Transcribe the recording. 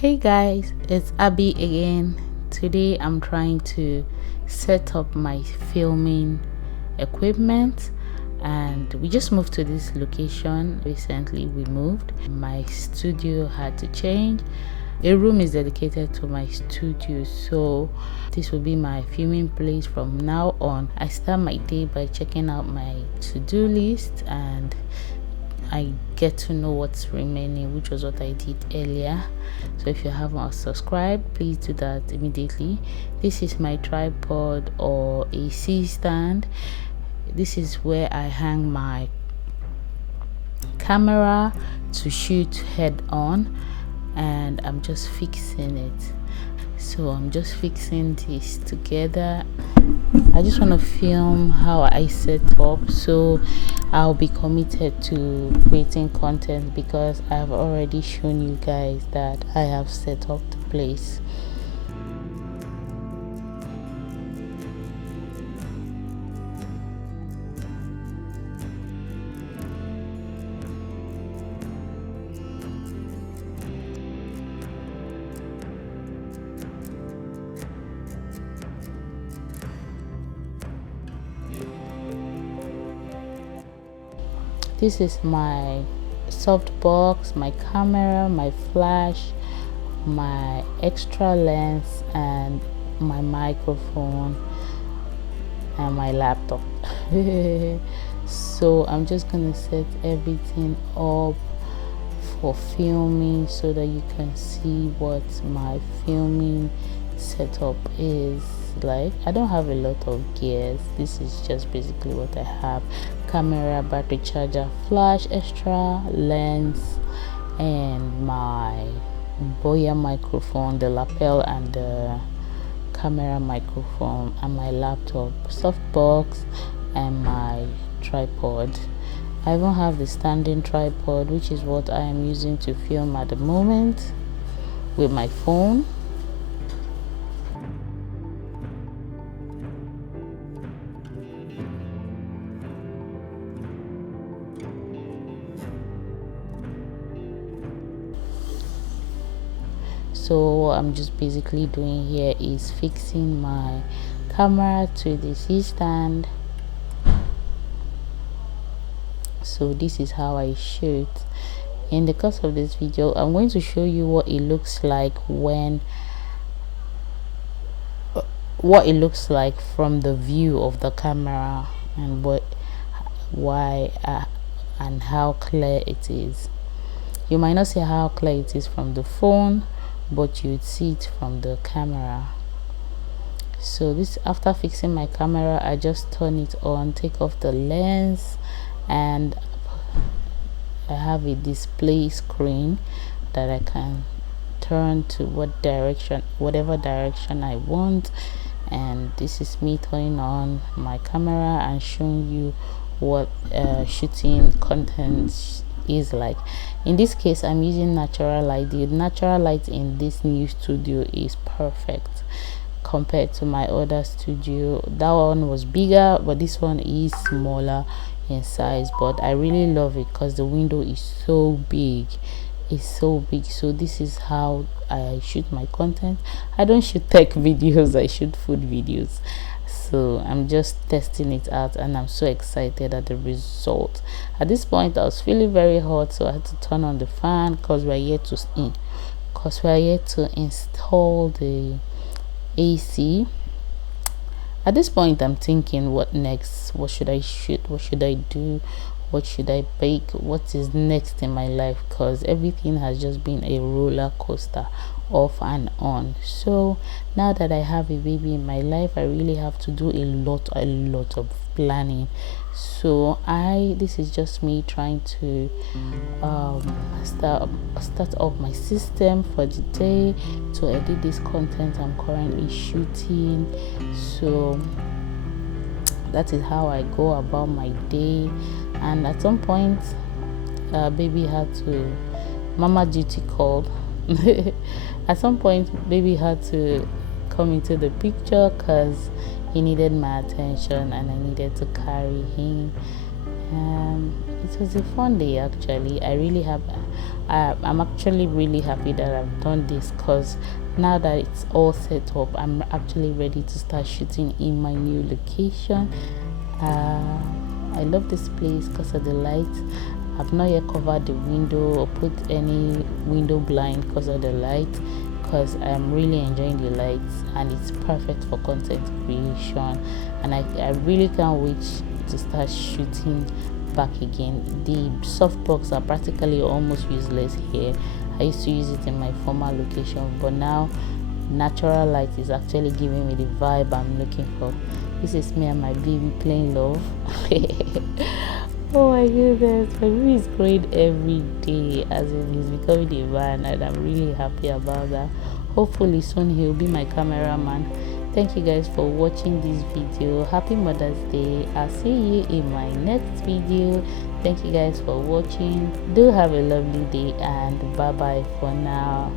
Hey guys, it's Abby again. Today I'm trying to set up my filming equipment, and we just moved to this location recently. We moved. My studio had to change. A room is dedicated to my studio, so this will be my filming place from now on. I start my day by checking out my to-do list, and I get to know what's remaining, which was what I did earlier. So if you haven't subscribed, please do that immediately. This is my tripod or AC stand. This is where I hang my camera to shoot head on, and I'm just fixing it. So I'm just fixing this together. I just want to film how I set up, so I'll be committed to creating content because I've already shown you guys that I have set up the place. This is my softbox, my camera, my flash, my extra lens, and my microphone, and my laptop. So I'm just gonna set everything up for filming so that you can see what my filming setup is like. I don't have a lot of gears. This is just basically what I have: camera, battery charger, flash, extra lens, and my Boya microphone, the lapel and the camera microphone, and my laptop, softbox, and my tripod. I even have the standing tripod, which is what I am using to film at the moment with my phone. So what I'm just basically doing here is fixing my camera to the C-stand. So this is how I shoot. In the course of this video, I'm going to show you what it looks like from the view of the camera, and why and how clear it is. You might not see how clear it is from the phone, but you'd see it from the camera. So this, after fixing my camera, I just turn it on, take off the lens, and I have a display screen that I can turn to whatever direction I want. And this is me turning on my camera and showing you what shooting content is like. In this case, I'm using natural light. The natural light in this new studio is perfect compared to my other studio. That one was bigger, but this one is smaller in size, but I really love it because the window is so big. It's so big. So this is how I shoot my content. I don't shoot tech videos, I shoot food videos. So I'm just testing it out, and I'm so excited at the result. At this point, I was feeling very hot, so I had to turn on the fan because we're here to install the AC. At this point, I'm thinking, what next? What should I shoot? What should I do? What should I bake? What is next in my life? Because everything has just been a roller coaster, off and on. So now that I have a baby in my life, I really have to do a lot of planning. So this is just me trying to start up my system for the day to edit this content I'm currently shooting. So that is how I go about my day. And at some point, baby had to, mama duty called. At some point, baby had to come into the picture because he needed my attention and I needed to carry him. it was a fun day actually. I'm actually really happy that I've done this, because now that it's all set up, I'm actually ready to start shooting in my new location. I love this place because of the lights. I've not yet covered the window or put any window blind because of the light, because I'm really enjoying the lights and it's perfect for content creation. And I really can't wait to start shooting back again. The softbox are practically almost useless here. I used to use it in my former location, but now natural light is actually giving me the vibe I'm looking for. This is me and my baby playing love. Oh my goodness, my baby is growing every day, as in he's becoming a man, and I'm really happy about that. Hopefully soon he'll be my cameraman. Thank you guys for watching this video. Happy Mother's Day. I'll see you in my next video. Thank you guys for watching. Do have a lovely day, and bye bye for now.